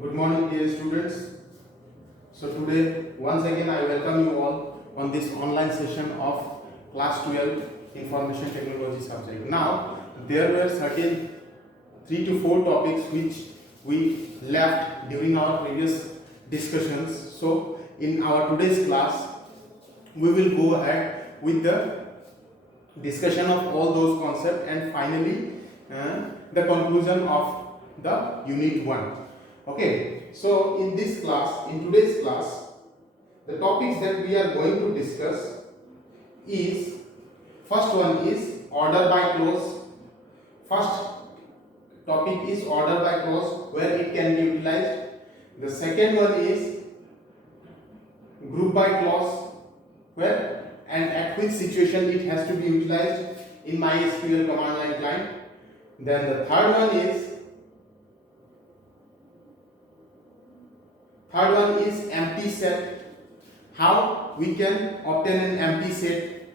Good morning, dear students. So today, once again, I welcome you all on this online session of class 12 information technology subject. Now, there were certain 3 to 4 topics which we left during our previous discussions. So in our today's class, we will go ahead with the discussion of all those concepts and finally the conclusion of the unit 1. Okay, so in this class, in today's class, the topics that we are going to discuss is, first one is order by clause. First topic is order by clause, where it can be utilized. The second one is group by clause, where and at which situation it has to be utilized in MySQL command line client. Then the third one is empty set. How we can obtain an empty set?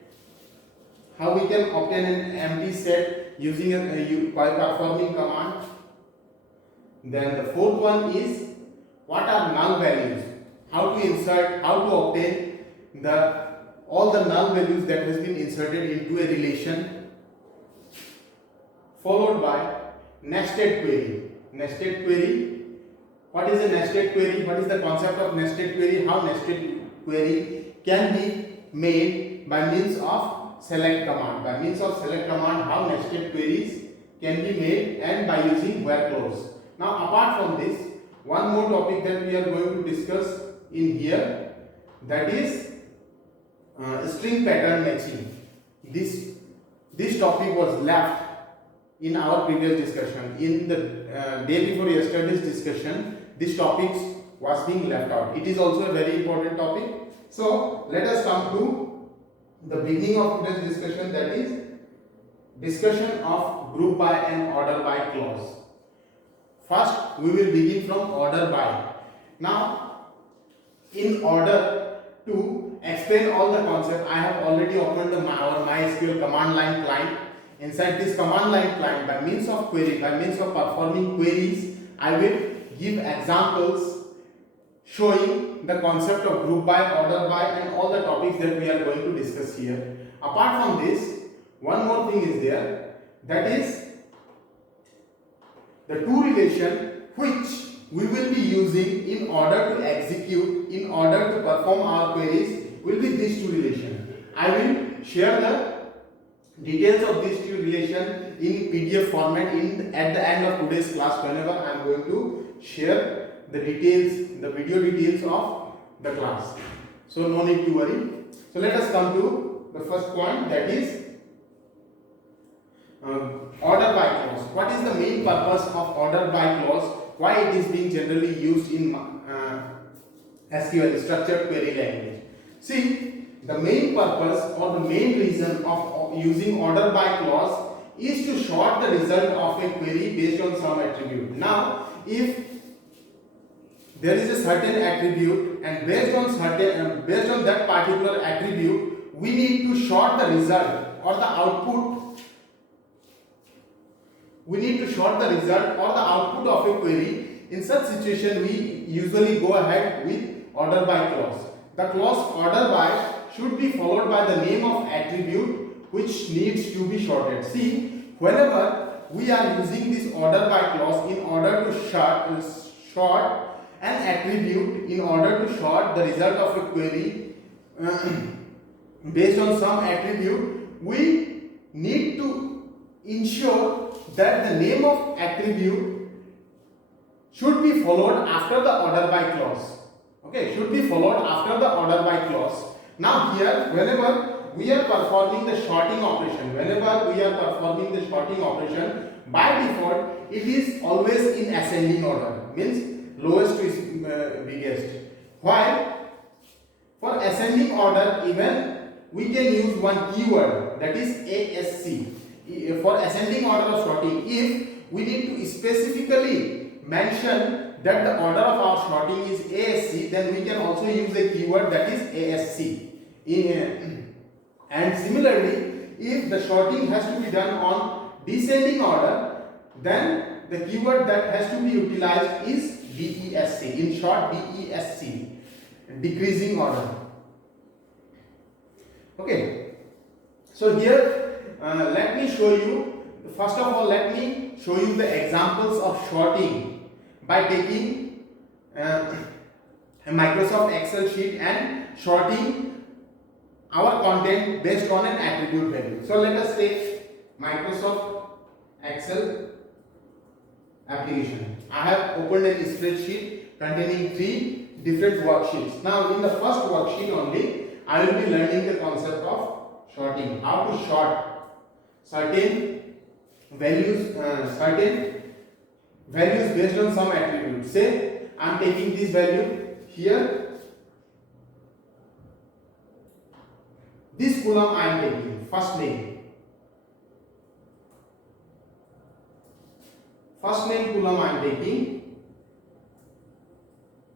How we can obtain an empty set using by performing command. Then the fourth one is what are null values? How to insert? How to obtain all the null values that has been inserted into a relation. Followed by nested query. Nested query. What is a nested query? What is the concept of nested query? How nested query can be made by means of select command. By means of select command, how nested queries can be made, and by using where clause. Now, apart from this, one more topic that we are going to discuss in here, that is string pattern matching. This topic was left in our previous discussion. In the day before yesterday's discussion, this topic was being left out. It is also a very important topic. So let us come to the beginning of today's discussion, that is discussion of group by and order by clause. First, we will begin from order by. Now, in order to explain all the concept, I have already opened our MySQL command line client. Inside this command line client, by means of query, by means of performing queries, I will give examples showing the concept of group by, order by, and all the topics that we are going to discuss here. Apart from this, one more thing is there, that is the two relation which we will be using in order to execute, in order to perform our queries, will be these two relations. I will share the details of these two relations in PDF format at the end of today's class, whenever I am going to share the details, the video details of the class. So no need to worry. So let us come to the first point, that is order by clause. What is the main purpose of order by clause? Why it is being generally used in SQL, structured query language? See, the main purpose or the main reason of using order by clause is to sort the result of a query based on some attribute. Now, if there is a certain attribute and based on that particular attribute, we need to sort the result or the output. We need to sort the result or the output of a query. In such situation, we usually go ahead with order by clause. The clause order by should be followed by the name of attribute which needs to be sorted. See, whenever we are using this order by clause in order to sort an attribute, in order to sort the result of a query based on some attribute, we need to ensure that the name of attribute should be followed after the order by clause. Okay, should be followed after the order by clause. Now here, whenever we are performing the sorting operation, by default it is always in ascending order, means lowest to biggest. While for ascending order, even we can use one keyword, that is ASC. For ascending order of sorting, if we need to specifically mention that the order of our sorting is ASC, then we can also use a keyword, that is ASC. And similarly, if the sorting has to be done on descending order, then the keyword that has to be utilized is DESC. In short, DESC, decreasing order. Okay. So here, let me show you. First of all, let me show you the examples of sorting by taking a Microsoft Excel sheet and sorting our content based on an attribute value. So let us take Microsoft Excel application. I have opened a spreadsheet containing 3 different worksheets. Now in the first worksheet only, I will be learning the concept of sorting. How to sort certain values based on some attributes. Say I am taking this value here. This column I am taking first name. First name column I am taking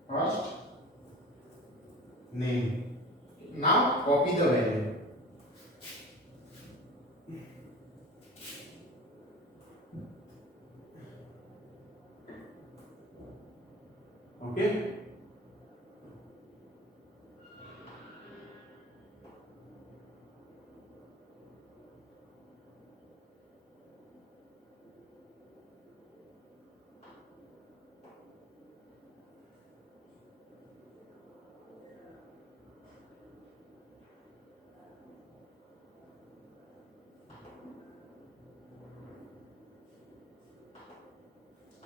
first name. Now copy the value. Okay.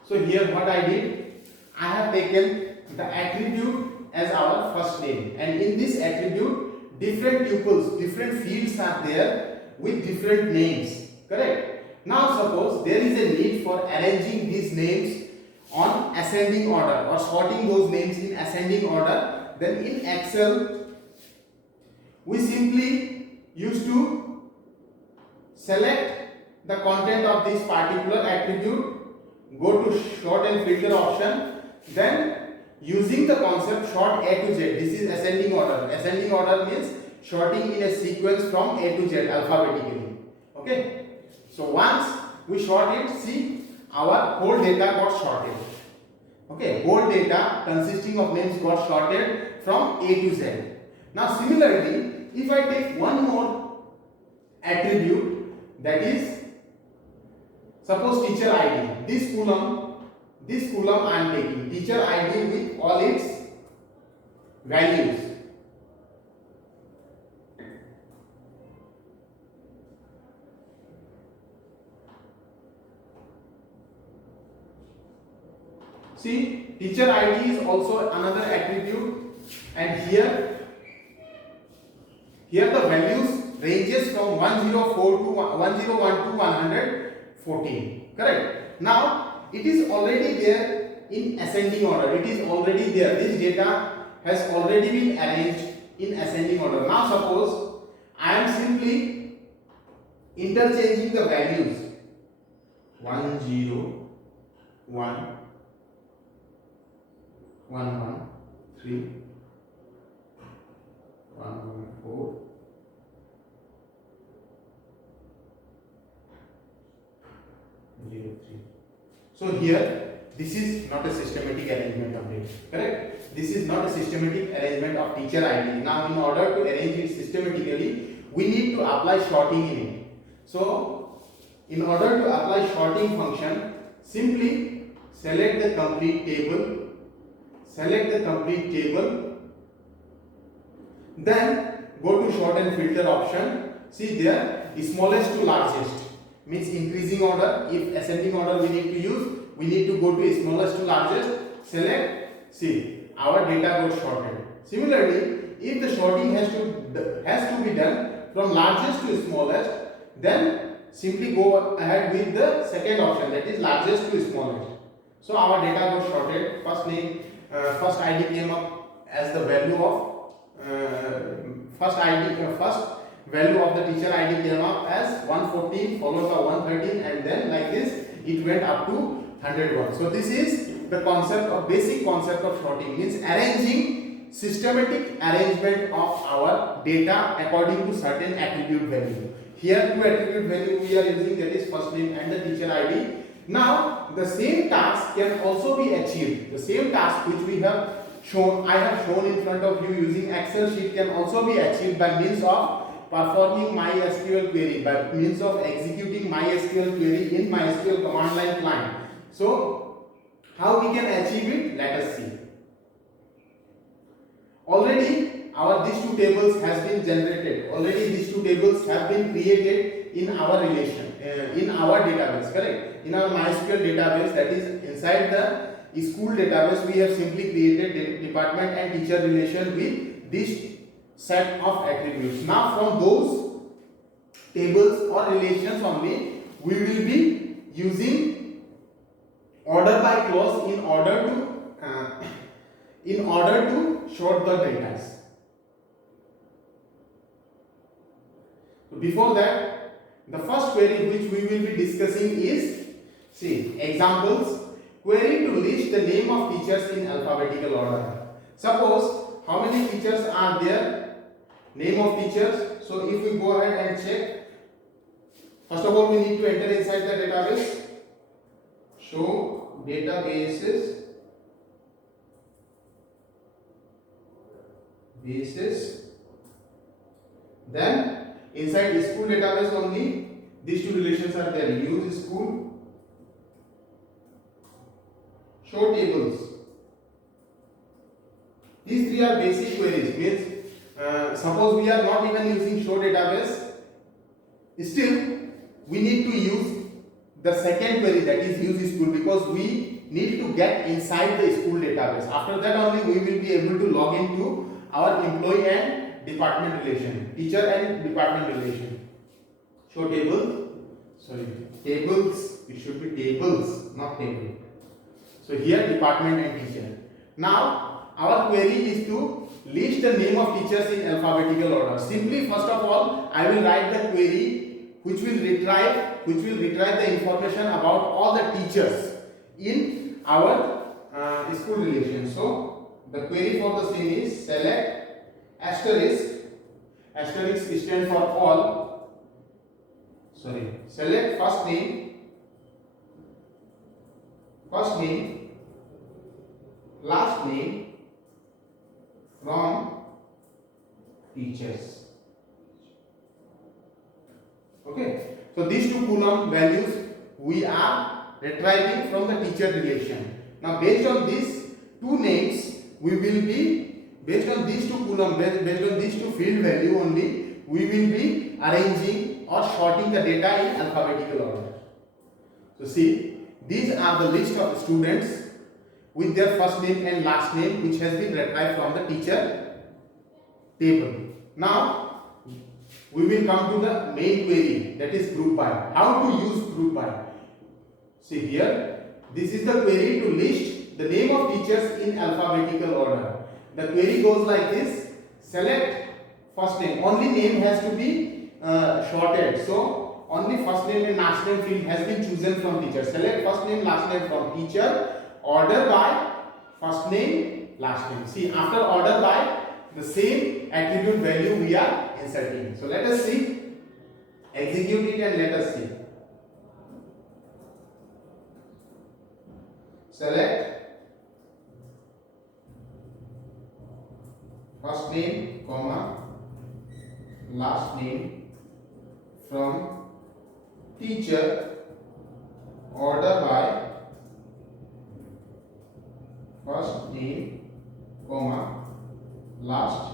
So here what I did, I have taken the attribute as our first name, and in this attribute different tuples, different fields are there with different names, correct? Now suppose there is a need for arranging these names on ascending order or sorting those names in ascending order, then in Excel we simply used to select the content of this particular attribute, go to sort and filter option, then using the concept sort A to Z, this is ascending order. Ascending order means sorting in a sequence from A to Z alphabetically. Okay. So once we sort it, see our whole data got sorted. Okay, whole data consisting of names got sorted from A to Z. Now similarly, if I take one more attribute, that is suppose teacher ID. This column I am taking teacher ID with all its values. See, teacher ID is also another attribute, and here the values ranges from 104 to 101 to 114. Correct? Now it is already there in ascending order. It is already there. This data has already been arranged in ascending order. Now suppose I am simply interchanging the values 101, 113, 114, 03. So here this is not a systematic arrangement of data, correct? This is not a systematic arrangement of teacher ID. Now in order to arrange it systematically, we need to apply sorting in it. So in order to apply sorting function, simply select the complete table, then go to sort and filter option. See there, smallest to largest means increasing order. If ascending order we need to use, we need to go to smallest to largest, select, see our data got sorted. Similarly, if the sorting has to be done from largest to smallest, then simply go ahead with the second option, that is largest to smallest. So our data got sorted. First name, first ID came up as the value of first value of the teacher ID came up as 114 followed by 113, and then like this it went up to 101. So this is the concept of basic concept of sorting, means arranging systematic arrangement of our data according to certain attribute value. Here two attribute value we are using, that is first name and the teacher ID. Now the same task can also be achieved. The same task which we have shown, I have shown in front of you using Excel sheet, can also be achieved by means of performing MySQL query, by means of executing MySQL query in MySQL command line client. So how we can achieve it? Let us see. Already these two tables has been generated. Already these two tables have been created in our relation, in our database, correct? In our MySQL database, that is inside the school database, we have simply created department and teacher relation with this set of attributes. Now from those tables or relations only, we will be using order by clause in order to sort the data. Before that, the first query which we will be discussing is, see, examples. Query to list the name of teachers in alphabetical order. Suppose how many teachers are there? Name of teachers. So if we go ahead and check, first of all we need to enter inside the database. Show databases. Then inside the school database only, these two relations are there. Use school. Show tables. These three are basic queries. Means suppose we are not even using show database, still we need to use the second query, that is use school, because we need to get inside the school database. After that only we will be able to log into our employee and department relation, teacher and department relation. Show tables, it should be tables, not table. So here department and teacher. Now our query is to list the name of teachers in alphabetical order. Simply first of all I will write the query which will retrieve the information about all the teachers in our school relation. So the query for the same is select asterisk stands for all. Select first name, last name from teachers. Okay, so these two column values we are retrieving from the teacher relation. Now based on these two names, we will be, based on these two column, based on these two field value only, we will be arranging or sorting the data in alphabetical order. So see, these are the list of students with their first name and last name which has been retrieved from the teacher table. Now we will come to the main query, that is group by. How to use group by? See here, this is the query to list the name of teachers in alphabetical order. The query goes like this: select first name. Only name has to be shorted. So only first name and last name field has been chosen from teacher. Select first name, last name from teacher. Order by first name, last name. See, after order by, the same attribute value we are inserting. So let us see. Execute it and let us see. Select first name, comma, last name from teacher. Order by first name, comma, last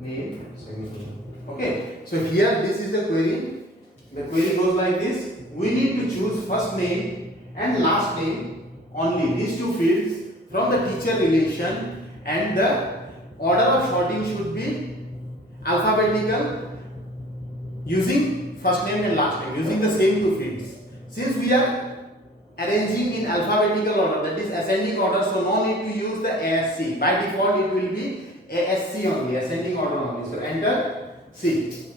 name, semicolon. Okay, so here this is the query. The query goes like this: we need to choose first name and last name only, these two fields, from the teacher relation, and the order of sorting should be alphabetical using first name and last name, using the same two fields. Since we are arranging in alphabetical order, that is ascending order, so no need to use the ASC. By default it will be ASC only, ascending order only. So enter C.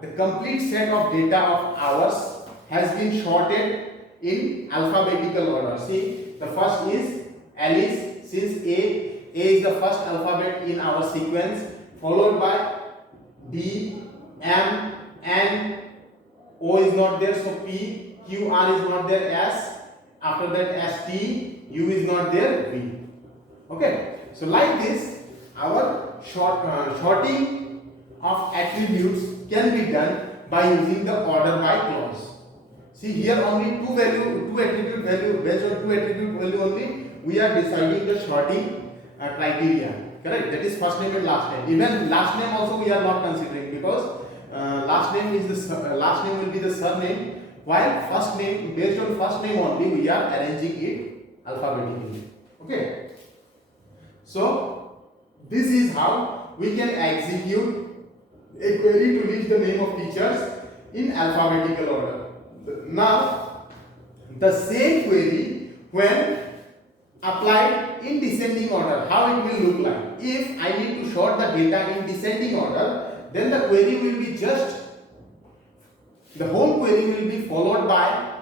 The complete set of data of ours has been sorted in alphabetical order. See, the first is Alice, since A is the first alphabet in our sequence, followed by D, M, N, O is not there, so P, Q, R is not there, S. After that S, T, U is not there, V. Okay. So like this, our sorting of attributes can be done by using the order by clause. See here only two attribute value, based on two attribute value only we are deciding the sorting criteria. Correct? That is first name and last name. Even last name also we are not considering, because last name will be the surname, while first name, based on first name only we are arranging it alphabetically. Okay. So this is how we can execute a query to reach the name of teachers in alphabetical order. Now the same query when applied in descending order, how it will look like? If I need to sort the data in descending order, then the query will be just, the home query will be followed by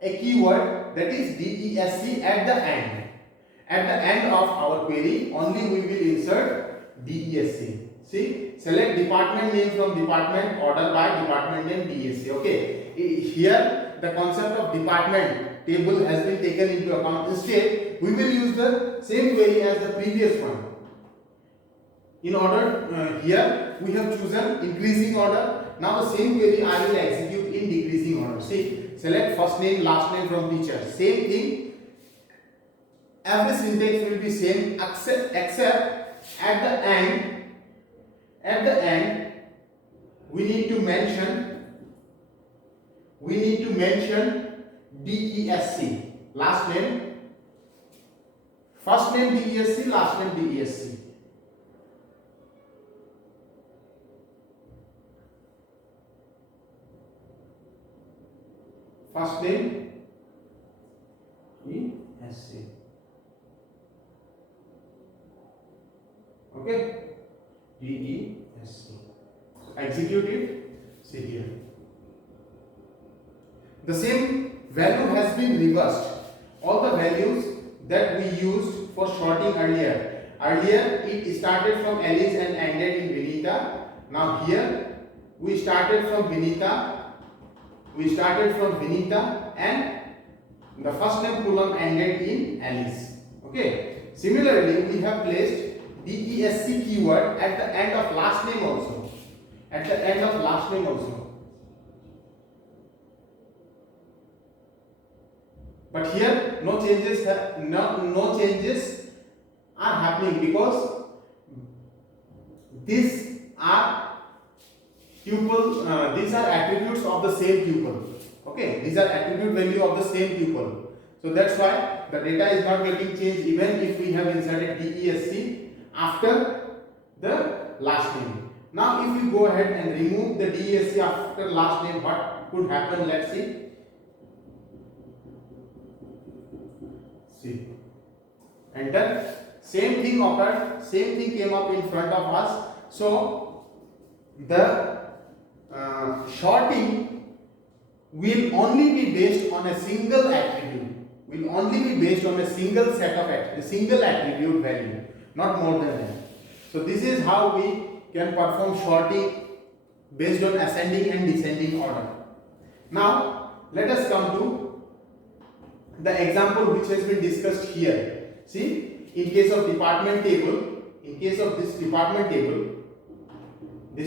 a keyword, that is DESC at the end. At the end of our query only we will insert DESC. See, select department name from department, order by department name, DESC. Okay, here the concept of department table has been taken into account. Instead, we will use the same query as the previous one. In order, here we have chosen increasing order. Now the same query I will execute in decreasing order. See, select first name, last name from teacher. Same thing. Every syntax will be same, except at the end. At the end, we need to mention DESC. Last name, first name DESC, last name DESC. First name DESC. Okay, DESC. Execute it. See here. The same value has been reversed. All the values that we used for sorting earlier. Earlier it started from Alice and ended in Vinita. Now here we started from Vinita. And the first name column ended in Alice. Okay. Similarly, we have placed DESC keyword at the end of last name also. But here no changes are happening, because these are these are attributes of the same tuple. Okay, these are attribute value of the same tuple. So that's why the data is not getting changed even if we have inserted DESC after the last name. Now if we go ahead and remove the DESC after last name, what could happen? Let's see. See, enter. Same thing occurred, same thing came up in front of us. So the sorting will only be based on a single attribute, will only be based on a single set of a single attribute value, not more than that. So this is how we can perform sorting based on ascending and descending order. Now let us come to the example which has been discussed here. See, in case of department table, this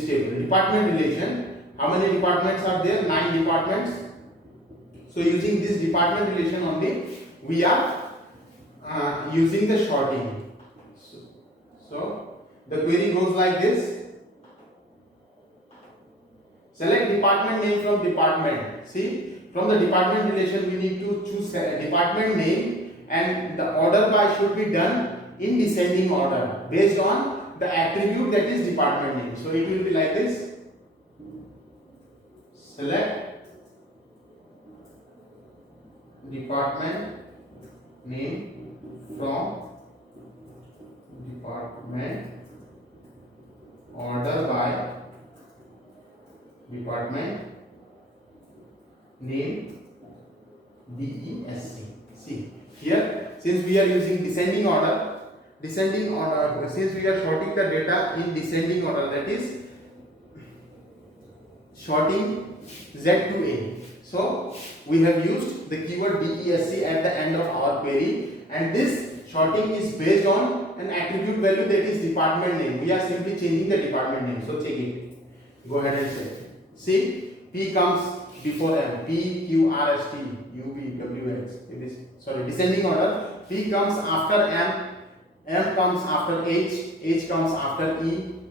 table, department relation, how many departments are there? 9 departments. So using this department relation only, we are using the sorting. So the query goes like this. Select department name from department. See, from the department relation we need to choose a department name, and the order by should be done in descending order based on the attribute that is department name. So it will be like this. Select department name from department, order by department name, DESC. See here, since we are using descending order, since we are sorting the data in descending order, that is sorting Z to A. So we have used the keyword DESC at the end of our query, and this sorting is based on an attribute value, that is department name. We are simply changing the department name. So check it. Go ahead and check. See, P comes before M. P, Q, R, S, T, U, V, W, X. It is, sorry, descending order. P comes after M. M comes after H comes after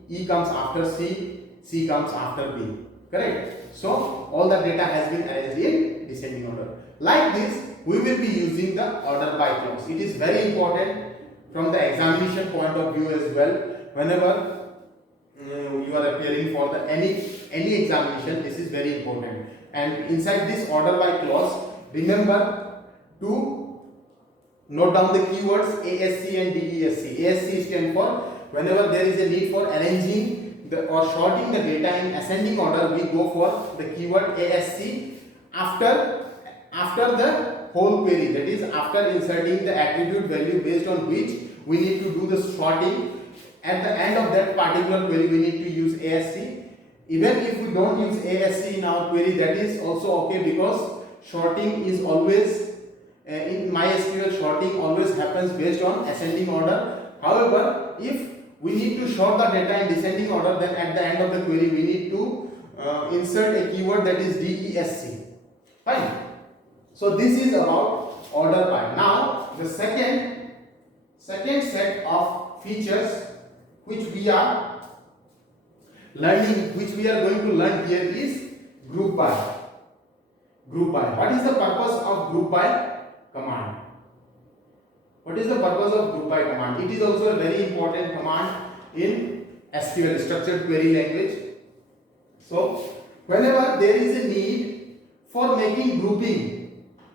E comes after C comes after B. Correct? So all the data has been arranged in descending order. Like this, we will be using the order by clause. It is very important from the examination point of view as well. Whenever you are appearing for the any examination, this is very important. And inside this order by clause, remember to note down the keywords ASC and DESC. ASC stands for whenever there is a need for arranging or sorting the data in ascending order, we go for the keyword ASC after the whole query, that is after inserting the attribute value based on which we need to do the sorting. At the end of that particular query, we need to use ASC. Even if we don't use ASC in our query, that is also okay, because sorting is always in MySQL, sorting always happens based on ascending order. However, if we need to sort the data in descending order, then at the end of the query we need to insert a keyword, that is DESC. Fine. So this is about order by. Now the second set of features which we are learning, which we are going to learn here, is group by. Group by. What is the purpose of group by command? What is the purpose of group by command? It is also a very important command in SQL, structured query language. So whenever there is a need for making grouping,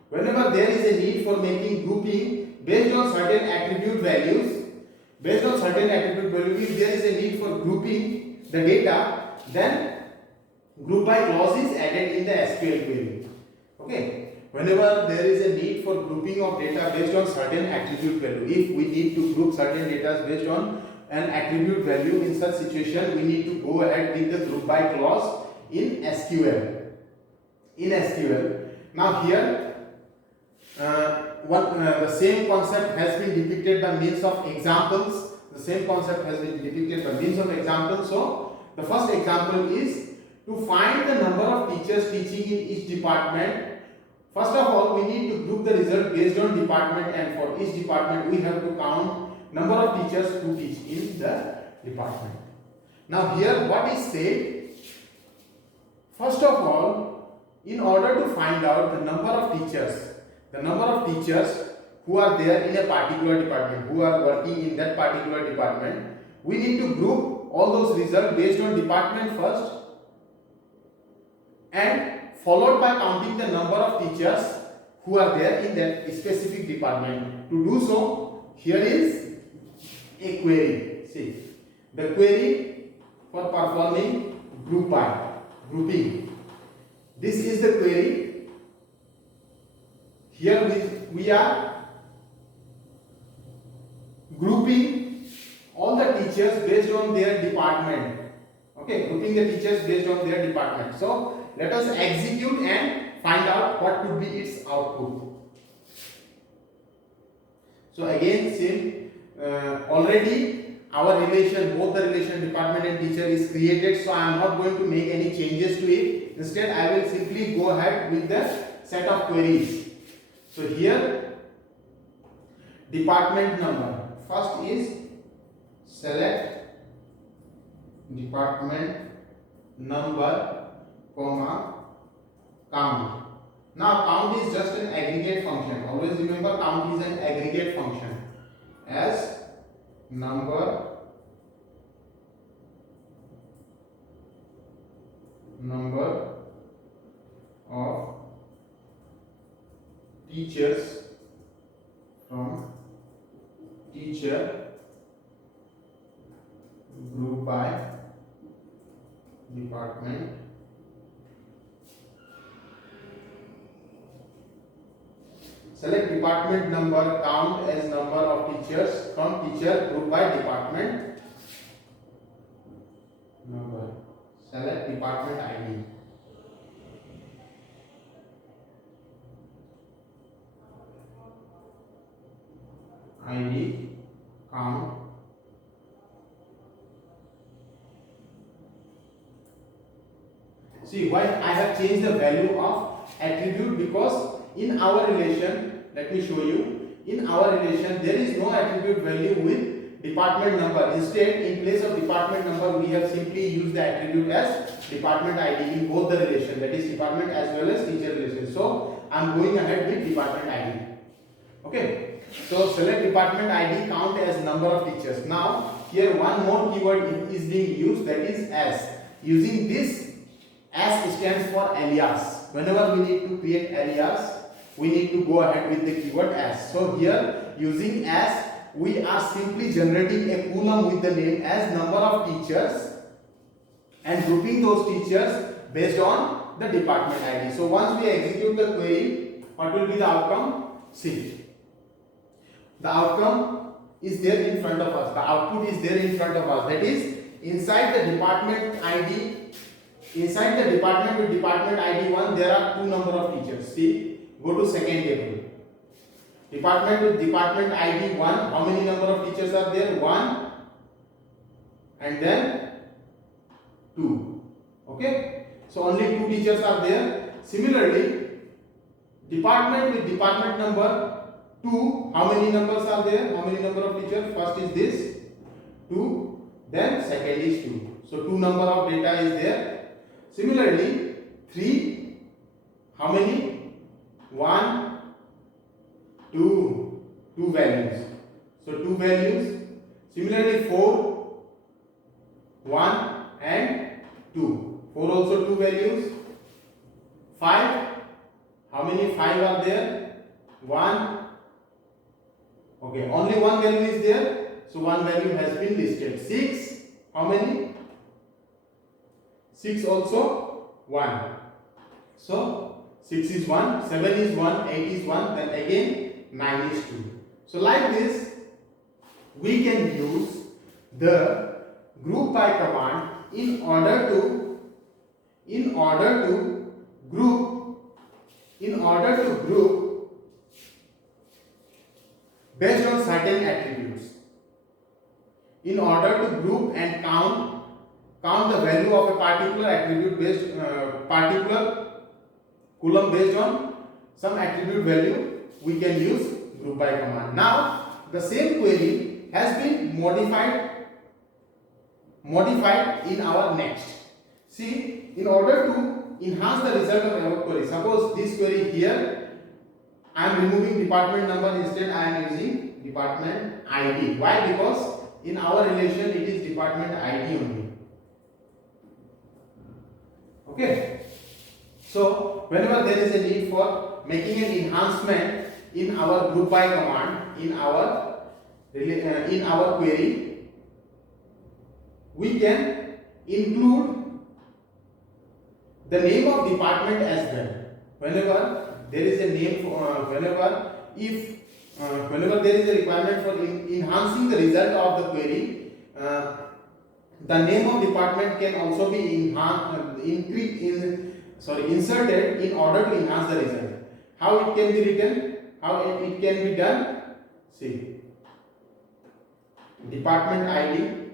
based on certain attribute values, if there is a need for grouping the data, then group by clause is added in the SQL query. Okay. Whenever there is a need for grouping of data based on certain attribute value, if we need to group certain data based on an attribute value, in such situation we need to go ahead with the group by clause in SQL. Now here the same concept has been depicted by means of examples. So the first example is to find the number of teachers teaching in each department. First of all, we need to group the result based on department, and for each department we have to count number of teachers who teach in the department. Now here what is said? First of all, in order to find out the number of teachers who are there in a particular department, who are working in that particular department, we need to group all those results based on department first, and followed by counting the number of teachers who are there in that specific department. To do so, here is a query. See, the query for performing grouping. This is the query. Here we are grouping all the teachers based on their department. Okay, grouping the teachers based on their department. So let us execute and find out what could be its output. So again, same, already our relation, both the relation department and teacher is created, so I am not going to make any changes to it. Instead, I will simply go ahead with the set of queries. So here, department number. First is select department number, comma, count. Now count is just an aggregate function. Always remember, count is an aggregate function. As number of teachers from teacher group by department Select department number, count as number of teachers from teacher group by department number. Select department ID. ID count see why I have changed the value of attribute, because in our relation, let me show you, in our relation there is no attribute value with department number. Instead, in place of department number, we have simply used the attribute as department ID in both the relation, that is department as well as teacher relation. So I am going ahead with department ID. Okay, so select department ID count as number of teachers. Now here one more keyword is being used, that is as. Using this, as stands for alias. Whenever we need to create alias, we need to go ahead with the keyword as. So here using as, we are simply generating a column with the name as number of teachers and grouping those teachers based on the department ID. So once we execute the query, what will be the outcome? See, the outcome is there in front of us. The output is there in front of us. That is, inside the department ID, inside the department with department ID 1, there are two number of teachers. See, go to second table. Department with department ID 1, how many number of teachers are there? 1 and then 2. Okay, so only 2 teachers are there. Similarly, department with department number 2, how many numbers are there? How many number of teachers? First is this 2, then second is 2. So 2 number of data is there. Similarly, 3, how many? 1, 2, 2 values. So 2 values. Similarly, 4, 1 and 2. 4 also 2 values. 5, how many 5 are there? 1. Okay, only one value is there. So one value has been listed. 6, how many? 6 also 1. So 6 is 1, 7 is 1, 8 is 1, then again 9 is 2. So like this, we can use the group by command in order to group based on certain attributes. In order to group and count the value of a particular attribute based particular column based on some attribute value, we can use group by command. Now the same query has been modified in our next. See, in order to enhance the result of our query, suppose this query here I am removing department number, instead I am using department ID. Why? Because in our relation it is department ID only. Okay, so whenever there is a need for making an enhancement in our group by command in our query, we can include the name of department as well. Whenever there is a name for, whenever there is a requirement for enhancing the result of the query, the name of department can also be inserted in order to enhance the result. How it can be written? How it can be done? See, department ID,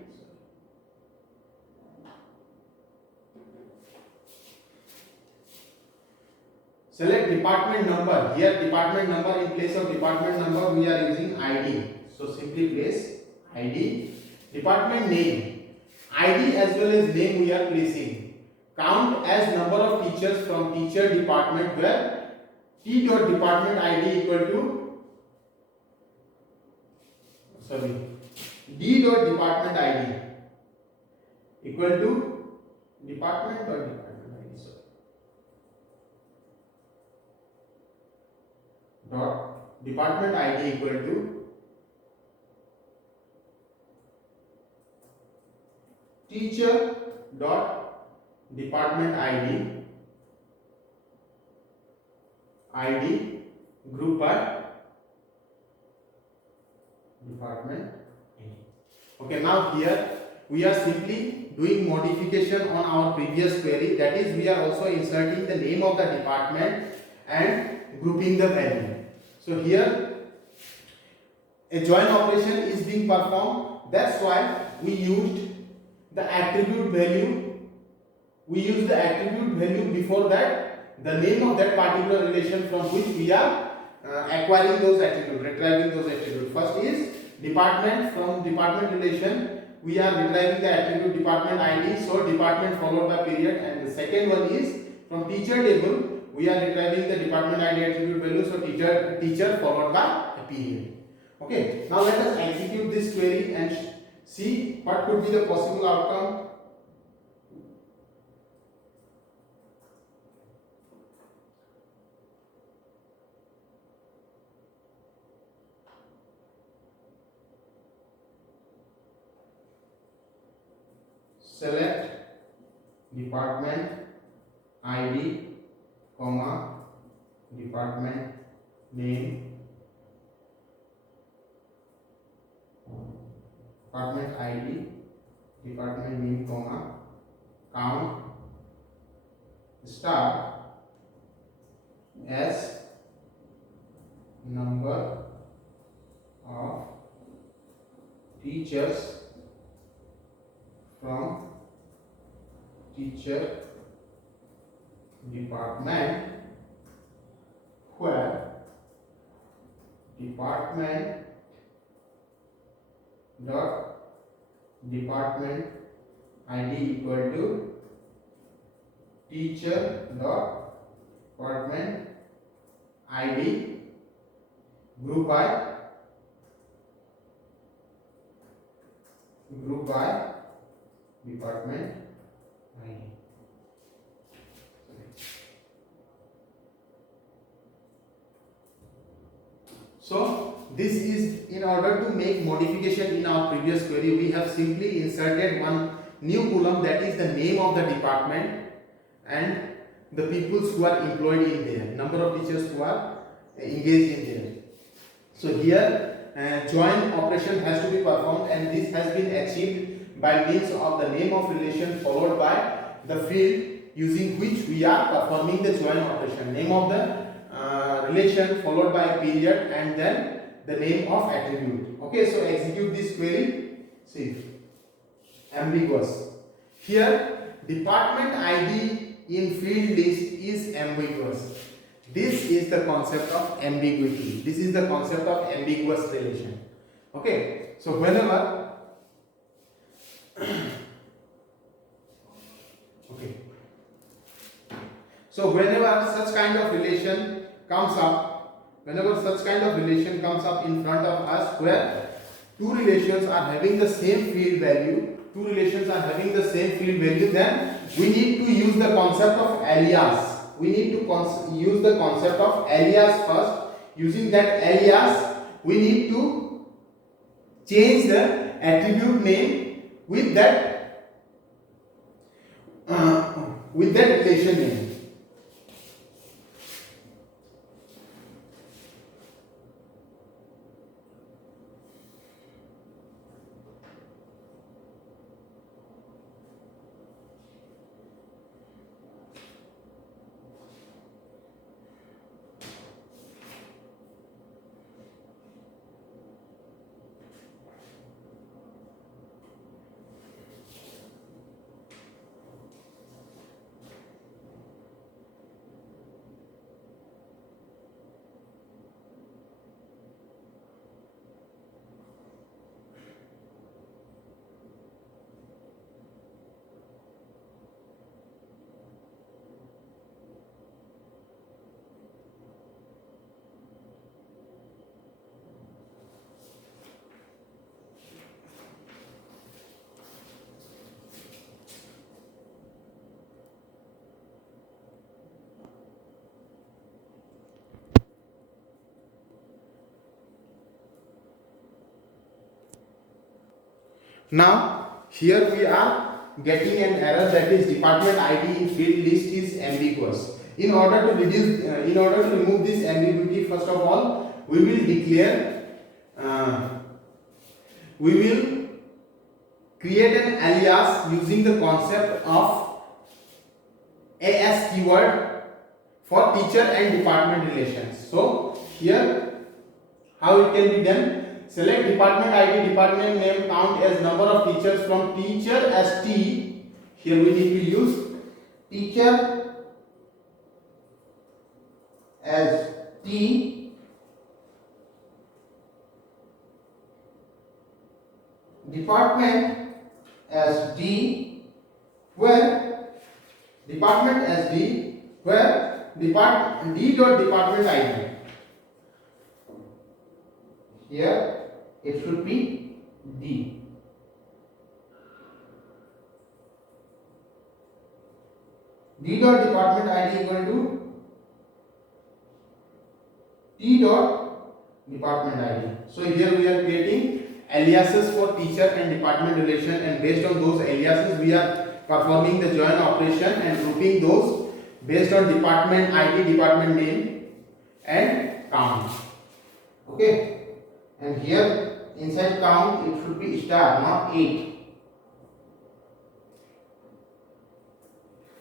select department number. Here department number, in place of department number we are using ID. So simply place ID. Department name, ID as well as name we are placing. Count as number of teachers from teacher department, where T dot department ID equal to, D dot department ID equal to department dot department ID. Dot department ID equal to teacher dot department ID group by department. Okay, now here we are simply doing modification on our previous query, that is we are also inserting the name of the department and grouping the value. So here a join operation is being performed. That's why we used the attribute value. We use the attribute value before that, the name of that particular relation from which we are acquiring those attributes, retrieving those attributes. First is department. From department relation we are retrieving the attribute department ID, so department followed by period. And the second one is from teacher table we are retrieving the department ID attribute value, so teacher followed by a period. Okay, now let us execute this query and see what could be the possible outcome. Select department ID, comma, department name, department ID, department name, comma, count star as number of teachers from teacher department where department dot department ID equal to teacher dot department ID group by department ID. So this is in order to make modification in our previous query. We have simply inserted one new column, that is the name of the department and the peoples who are employed in there, number of teachers who are engaged in there. So here join operation has to be performed, and this has been achieved by means of the name of relation followed by the field using which we are performing the join operation. Name of the relation followed by a period and then the name of attribute. Okay, so execute this query. See, ambiguous. Here department ID in field list is ambiguous. This is the concept of ambiguity. This is the concept of ambiguous relation. Okay, so whenever okay, so whenever such kind of relation comes up, in front of us where two relations are having the same field value, then we need to use the concept of alias. We need to use the concept of alias first. Using that alias, we need to change the attribute name with that relation name. Now here we are getting an error, that is department ID in field list is ambiguous. In order to remove this ambiguity, first of all we will declare we will create an alias using the concept of AS keyword for teacher and department relations. So here how it can be done? select department ID, department name, count as number of teachers from teacher as T. Here we need to use teacher as T, department as D, where department as D, where D dot department ID. Here it should be D. D dot department ID equal to T dot department ID. So here we are creating aliases for teacher and department relation, and based on those aliases we are performing the join operation and grouping those based on department ID, department name and count. Okay, and here inside count it should be star, not 8.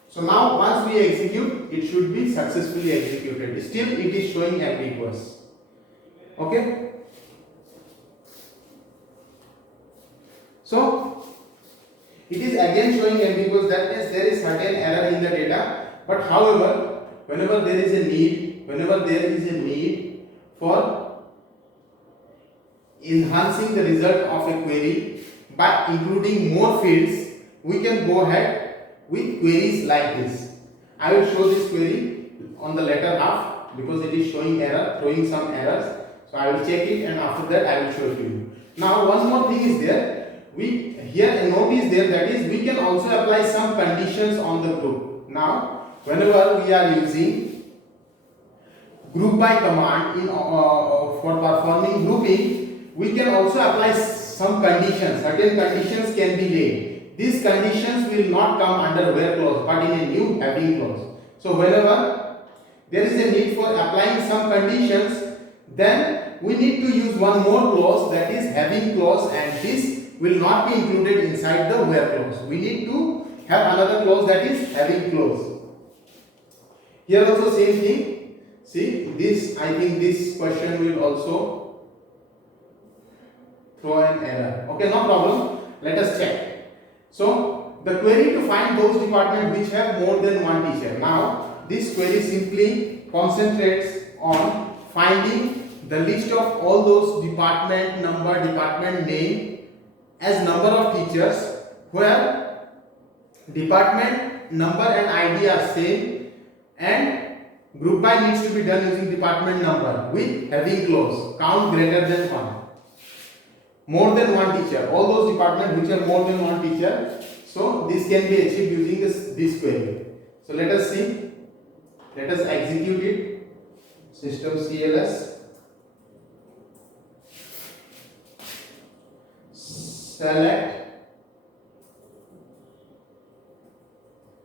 So now once we execute, it should be successfully executed. Still it is showing ambiguous. Okay. So it is again showing ambiguous. That means there is certain error in the data. But however, whenever there is a need for enhancing the result of a query by including more fields, we can go ahead with queries like this. I will show this query on the latter half because it is showing some errors. So I will check it and after that I will show it to you. Now one more thing is there. Here a note is there, that is we can also apply some conditions on the group. Now whenever we are using group by command for performing grouping, we can also apply some conditions. Certain conditions can be laid. These conditions will not come under where clause but in a new having clause. So whenever there is a need for applying some conditions, then we need to use one more clause, that is having clause, and this will not be included inside the where clause. We need to have another clause, that is having clause. Here also same thing. See this, I think this question will also throw an error. Okay, no problem. Let us check. So the query to find those departments which have more than one teacher. Now this query simply concentrates on finding the list of all those department number, department name as number of teachers, where department number and ID are same, and group by needs to be done using department number with having clause, count greater than 1. More than one teacher, all those departments which have more than one teacher. So this can be achieved using this query. So let us see. Let us execute it. System CLS.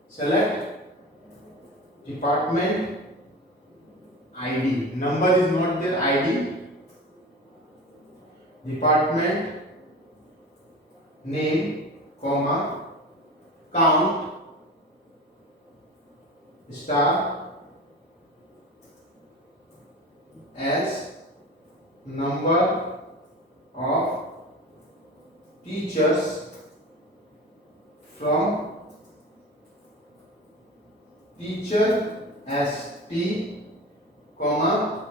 Select department ID. Number is not there, ID. Department name, comma, count, star, as number of teachers from teacher as T, comma,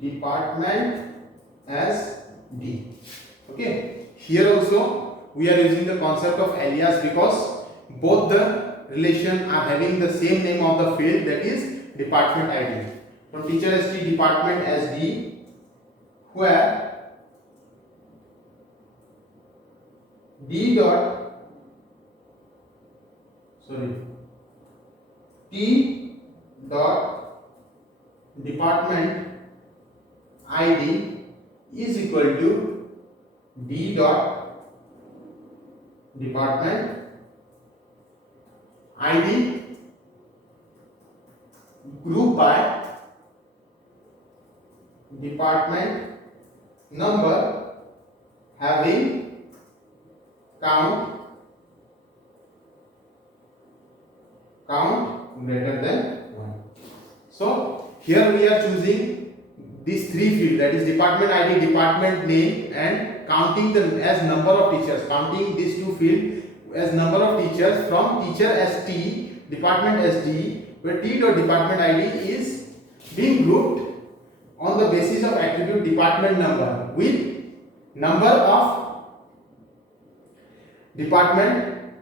department as D. Okay, here also we are using the concept of alias because both the relation are having the same name of the field, that is department ID. From teacher as T, department as D, where T dot department ID is equal to D dot department ID group by department number having count greater than 1. So here we are choosing these three fields, that is department ID, department name, and counting them as number of teachers, counting these two fields as number of teachers from teacher as T, department as D, where T dot department ID is being grouped on the basis of attribute department number with number of department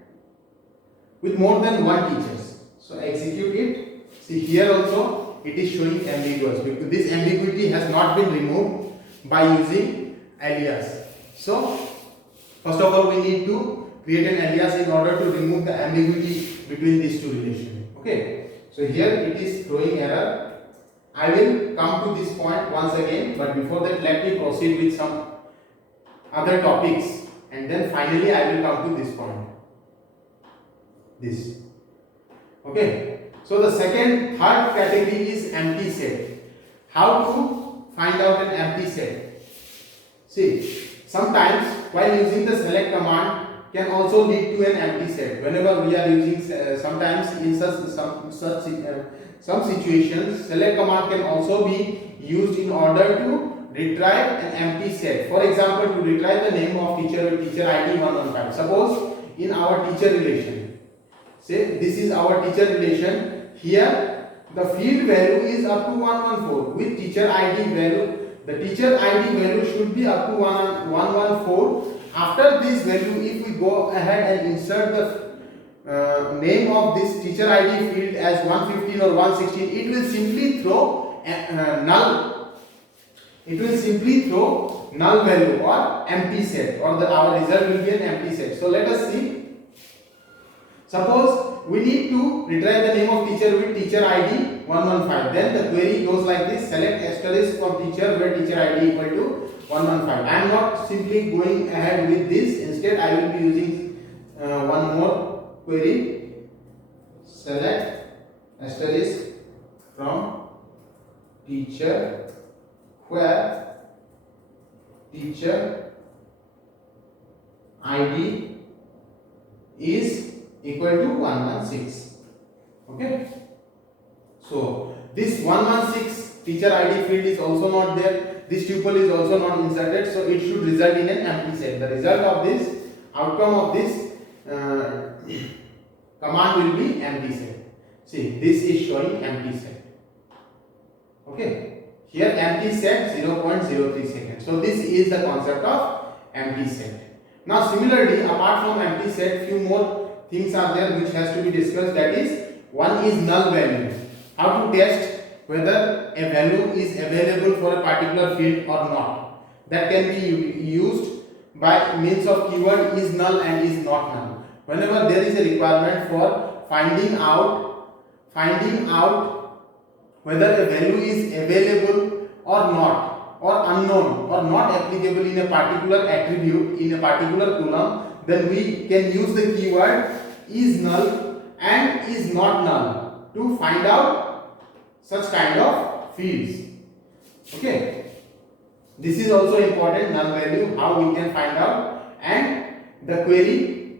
with more than one teachers. So execute it. See, here also it is showing ambiguous because this ambiguity has not been removed by using alias. So first of all, we need to create an alias in order to remove the ambiguity between these two relations. Okay, so here it is throwing error. I will come to this point once again, but before that let me proceed with some other topics, and then finally I will come to this point. This. Okay, so the third category is empty set. How to find out an empty set? See, sometimes while using the select command can also lead to an empty set. Whenever we are using, sometimes in some situations, select command can also be used in order to retrieve an empty set. For example, to retrieve the name of teacher with teacher ID 115. Suppose in our teacher relation, say this is our teacher relation. Here the field value is up to 114 with teacher ID value. The teacher ID value should be up to 114. After this value, if we go ahead and insert the name of this teacher ID field as 115 or 116, it will simply throw null. It will simply throw null value or empty set, or our result will be an empty set. So let us see. Suppose we need to retrieve the name of teacher with teacher ID 115. Then the query goes like this: select asterisk from teacher where teacher ID equal to 115. I am not simply going ahead with this. Instead, I will be using one more query: select asterisk from teacher where teacher ID is equal to 116. Okay, so this 116 teacher ID field is also not there. This tuple is also not inserted, so it should result in an empty set. The result of this, outcome of this command will be empty set. See, this is showing empty set. Okay, here empty set 0.03 seconds. So this is the concept of empty set. Now similarly, apart from empty set, few more things are there which has to be discussed. That is, one is null value. How to test whether a value is available for a particular field or not. That can be used by means of keyword is null and is not null. Whenever there is a requirement for finding out whether a value is available or not, or unknown or not applicable in a particular attribute, in a particular column, then we can use the keyword is null and is not null to find out such kind of fields. Okay, this is also important, null value, how we can find out, and the query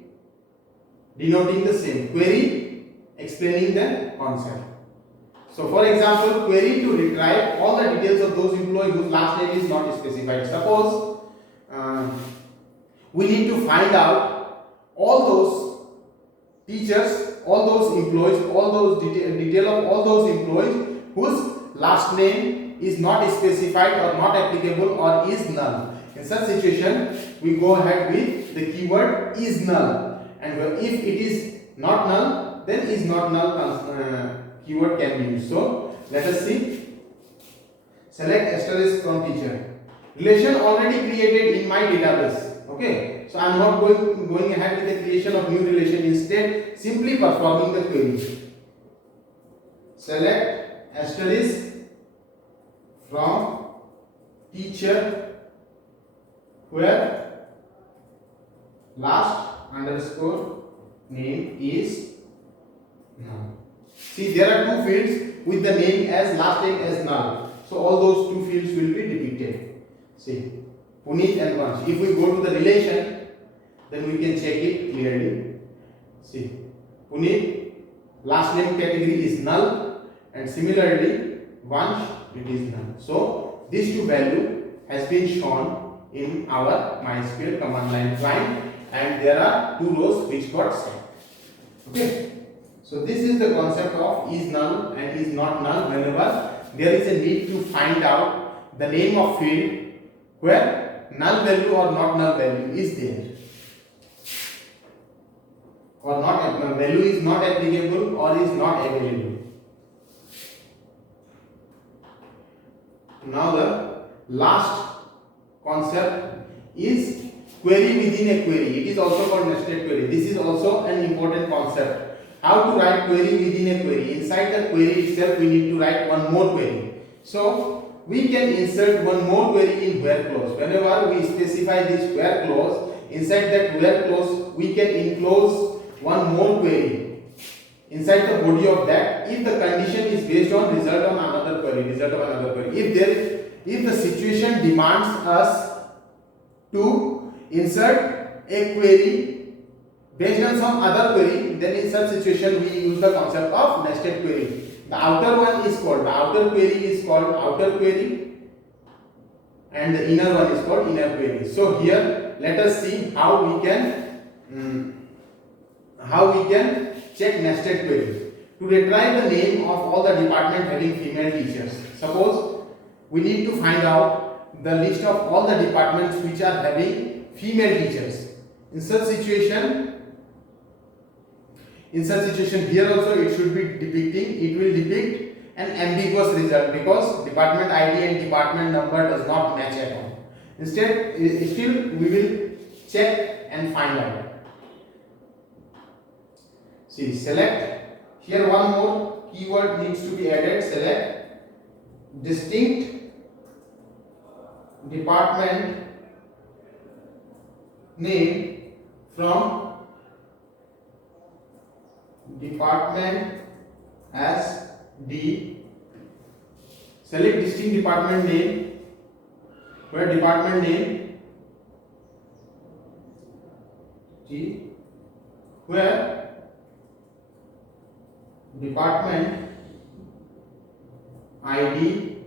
denoting the same, query explaining the concept. So for example, query to retrieve all the details of those employees whose last name is not specified. Suppose we need to find out all those teachers, all those employees, all those detail of all those employees whose last name is not specified or not applicable or is null. In such situation, we go ahead with the keyword is null, and if it is not null, then is not null keyword can be used. So let us see. Select asterisk from teacher. Relation already created in my database. Okay, so I am not going ahead with the creation of new relation. Instead, simply performing the query. Select asterisk from teacher where last underscore name is null. See, there are two fields with the name as last name as null. So all those two fields will be depicted. See, Puneet and Vansh. If we go to the relation, then we can check it clearly. See, Puneet last name category is null, and similarly Vansh it is null. So these two value has been shown in our MySQL command line client, and there are two rows which got set. Okay, so this is the concept of is null and is not null whenever there is a need to find out the name of field where null value or not null value is there, or not value is not applicable or is not available. Now the last concept is query within a query. It is also called nested query. This is also an important concept. How to write query within a query. Inside the query itself we need to write one more query. So we can insert one more query in where clause. Whenever we specify this where clause, inside that where clause we can enclose one more query inside the body of that if the condition is based on result of another query, if the situation demands us to insert a query based on some other query, then in such situation we use the concept of nested query. The outer query is called outer query, and the inner one is called inner query. So here let us see how we can check nested query. To retrieve the name of all the department having female teachers, suppose we need to find out the list of all the departments which are having female teachers. In such situation here also it should be it will depict an ambiguous result because department ID and department number does not match at all. Instead, still we will check and find out. See, select, here one more keyword needs to be added. Select distinct department name from department as D. Select distinct department name where department name D, where department ID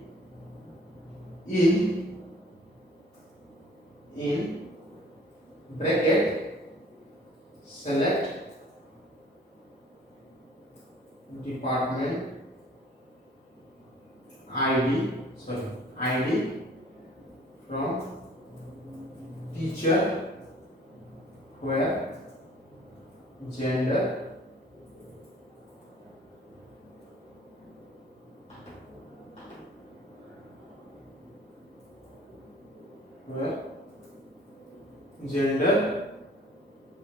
in bracket select department ID from teacher where gender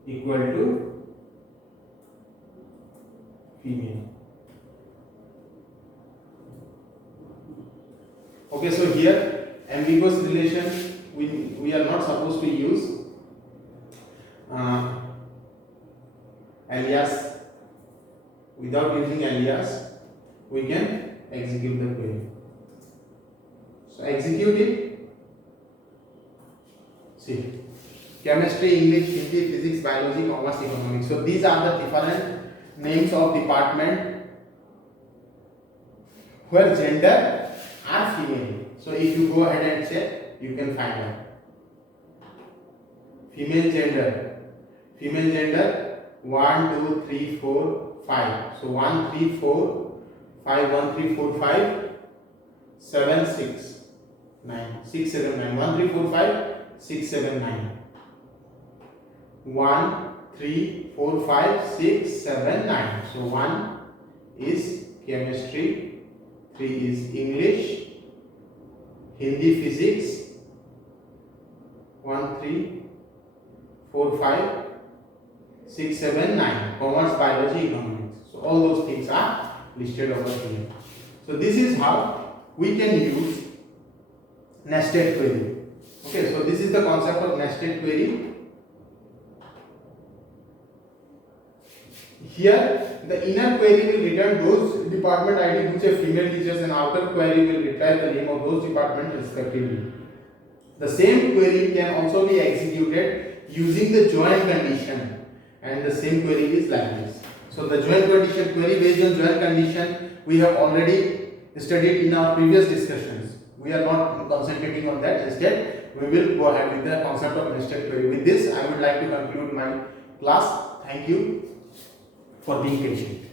equal to female. Okay, so here ambiguous relation we are not supposed to use alias. Without using alias we can execute the query. So execute it. See, chemistry, English, Hindi, physics, biology, commerce, economics. So these are the different names of department where gender are female. So if you go ahead and check, you can find out. Female gender 1, 2, 3, 4, 5. So 1, 3, 4, 5, 1, 3, 4, 5, 7, 6, 9, 6, 7, 9. 1, 3, 4, 5, 6, 7, 9. 1, 3, 4, 5, 6, 7, 9. So 1 is chemistry, 3 is English, Hindi, physics, 1, 3, 4, 5, 6, 7, 9. Commerce, biology, economics. So all those things are listed over here. So this is how we can use nested query. Okay, so this is the concept of nested query. Here the inner query will return those department ID which are female teachers, and outer query will return the name of those departments respectively. The same query can also be executed using the join condition, and the same query is like this. So the join condition, query based on join condition, we have already studied in our previous discussions. We are not concentrating on that. Instead, we will go ahead with the concept of nested query. With this, I would like to conclude my class. Thank you for being patient.